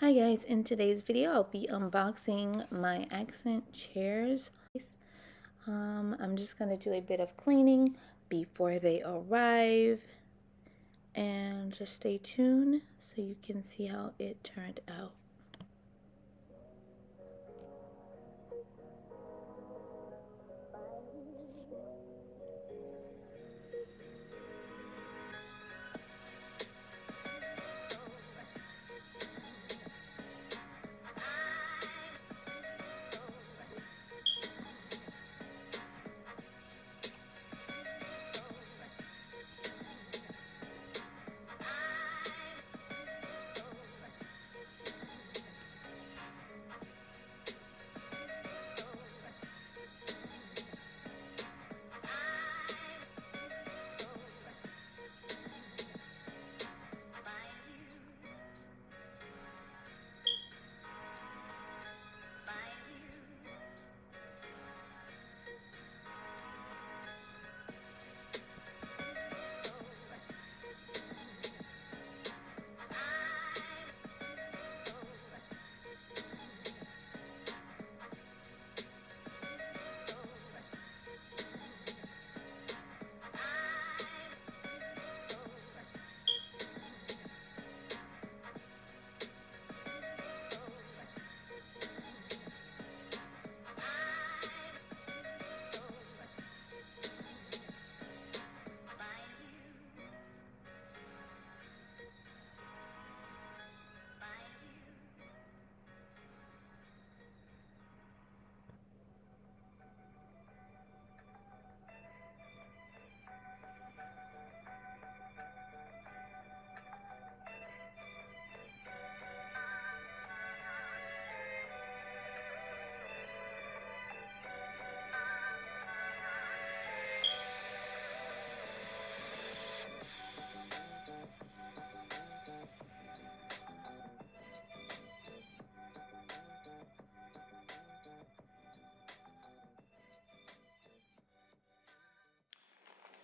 Hi guys, in today's video I'll be unboxing my accent chairs. I'm just going to do a bit of cleaning before they arrive, and just stay tuned so you can see how it turned out.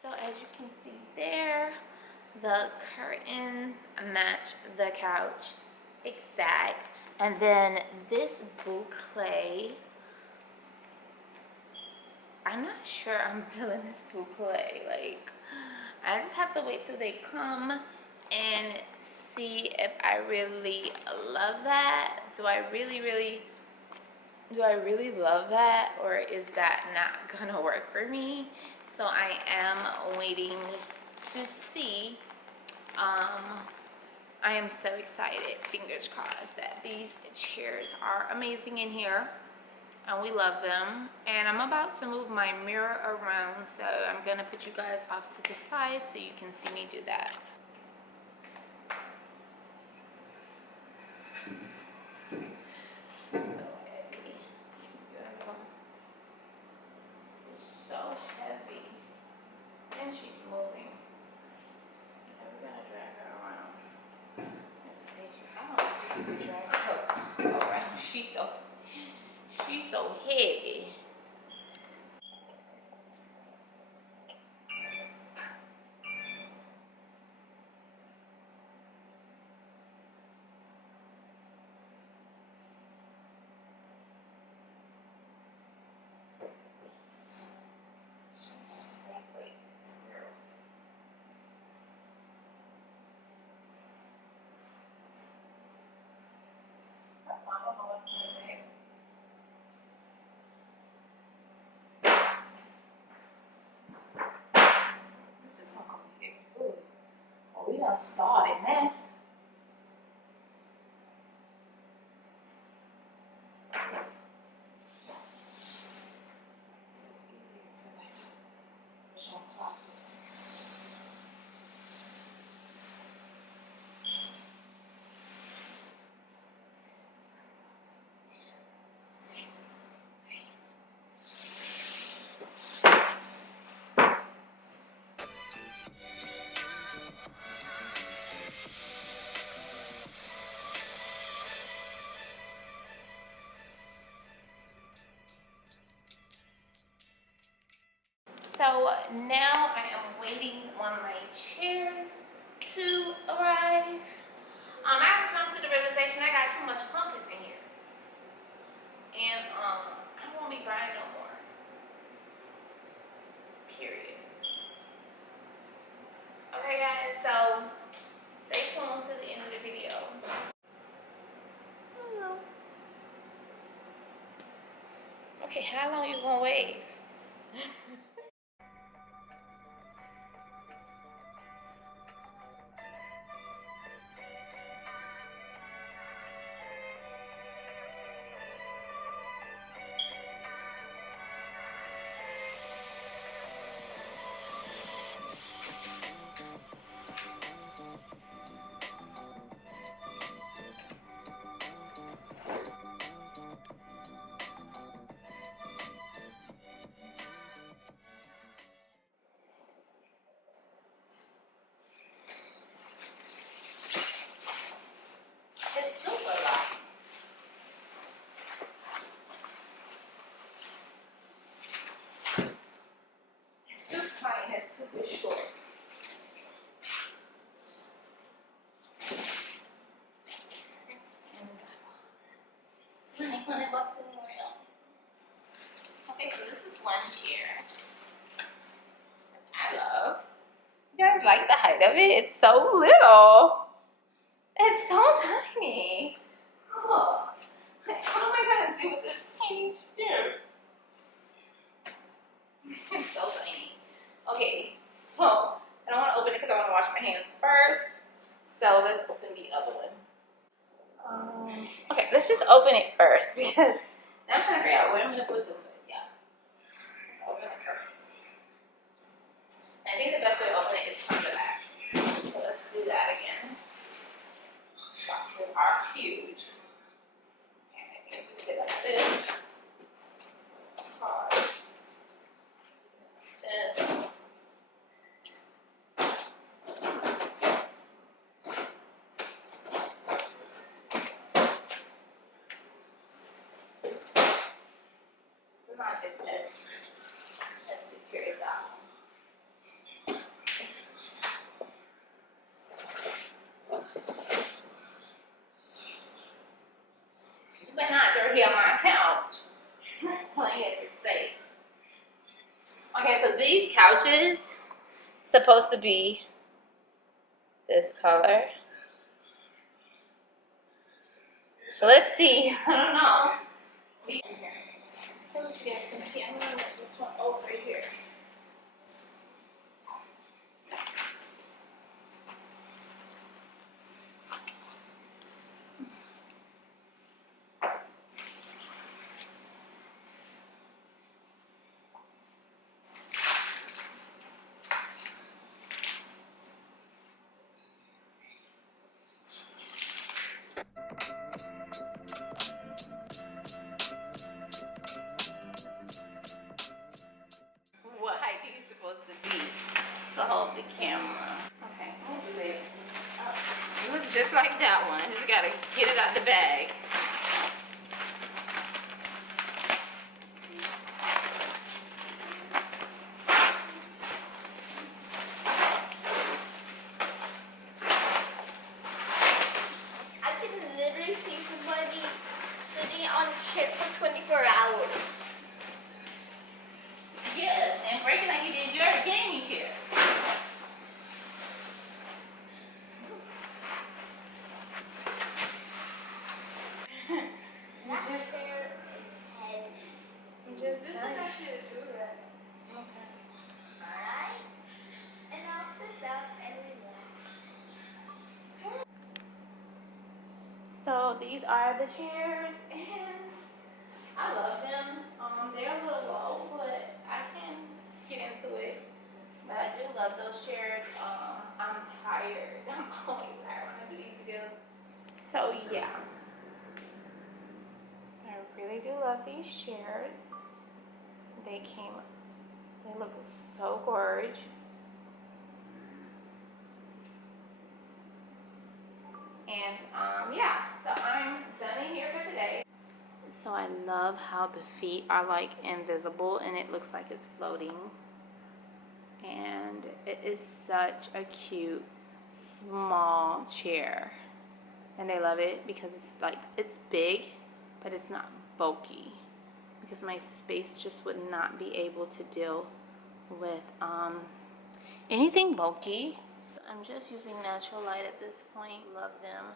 So as you can see there, the curtains match the couch exact. And then this boucle, I'm not sure I'm feeling this boucle. Like, I just have to wait till they come and see if I really love that. Do I really love that, or is that not gonna work for me? So I am waiting to see. I am so excited, fingers crossed, that these chairs are amazing in here and we love them. And I'm about to move my mirror around, so I'm gonna put you guys off to the side so you can see me do that. So heavy. It's so heavy. And she's moving. And we're gonna drag her around. I don't know if we can drag her around. She's so heavy. We done started now. So now I am waiting on my chairs to arrive. I have come to the realization I got too much pumpkins in here. And I won't be buying no more. Period. Okay guys, so stay tuned to the end of the video. Hello. Okay, how long you gonna wave? It's super light. It's super light and it's super short. Okay, so this is one chair. I love. You guys like the height of it? It's so little. It's so tiny. Oh, like, what am I gonna do with this tiny chair? It's so tiny. Okay, so I don't want to open it because I want to wash my hands first. So let's open the other one. Okay, let's just open it first because now I'm trying to figure out where I'm gonna put them. But yeah, let's open it first. And I think the best way to open it is from the back. So let's do that again. Boxes are huge. Okay, I think just get like this. This. Not as secure as that one. You better not dirty on my couch. Playing it safe. Okay, so these couches supposed to be this color. So let's see. I don't know. So you guys can see, I'm gonna let this one over here. What height are you supposed to be to hold the camera? Okay, move it. It looks just like that one. I just gotta get it out the bag. I can literally see somebody sitting on a chair for 24 hours. Yes, and break it like you did your gaming chair. That chair is heavy. This is tiny. actually a durag. Okay. Alright? And I'll sit down and relax. So these are the chairs, and I love them. They're a little low, but I can get into it. But I do love those chairs. I'm tired. I'm always tired when I do these videos. So yeah, I really do love these chairs. They look so gorgeous. And yeah, so I'm done in here for today. So I love how the feet are like invisible and it looks like it's floating. And it is such a cute small chair. and they love it because it's like, it's big, but it's not bulky, because my space just would not be able to deal with anything bulky. So I'm just using natural light at this point. Love them.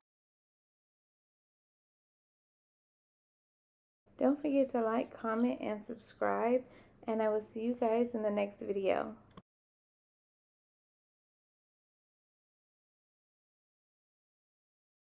Don't forget to like, comment, and subscribe, and I will see you guys in the next video.